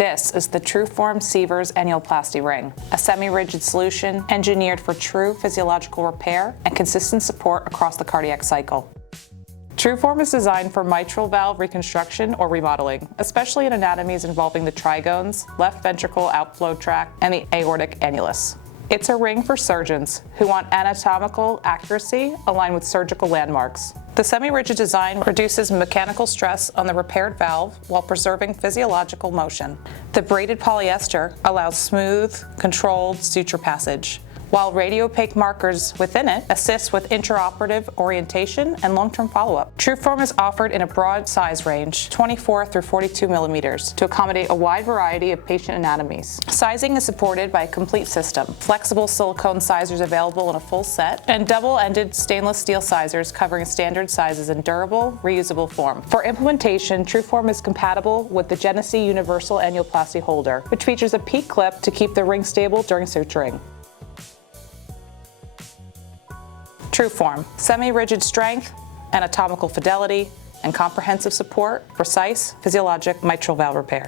This is the TruForm Sievers Annuloplasty Ring, a semi-rigid solution engineered for true physiological repair and consistent support across the cardiac cycle. TruForm is designed for mitral valve reconstruction or remodeling, especially in anatomies involving the trigones, left ventricle outflow tract, and the aortic annulus. It's a ring for surgeons who want anatomical accuracy aligned with surgical landmarks. The semi-rigid design reduces mechanical stress on the repaired valve while preserving physiological motion. The braided polyester allows smooth, controlled suture passage, while radiopaque markers within it assist with intraoperative orientation and long-term follow-up. TruForm is offered in a broad size range, 24 through 42 millimeters, to accommodate a wide variety of patient anatomies. Sizing is supported by a complete system, flexible silicone sizers available in a full set, and double-ended stainless steel sizers covering standard sizes in durable, reusable form. For implementation, TruForm is compatible with the Genesee Universal Annuloplasty Holder, which features a PEEK clip to keep the ring stable during suturing. TruForm, semi-rigid strength, anatomical fidelity, and comprehensive support, precise physiologic mitral valve repair.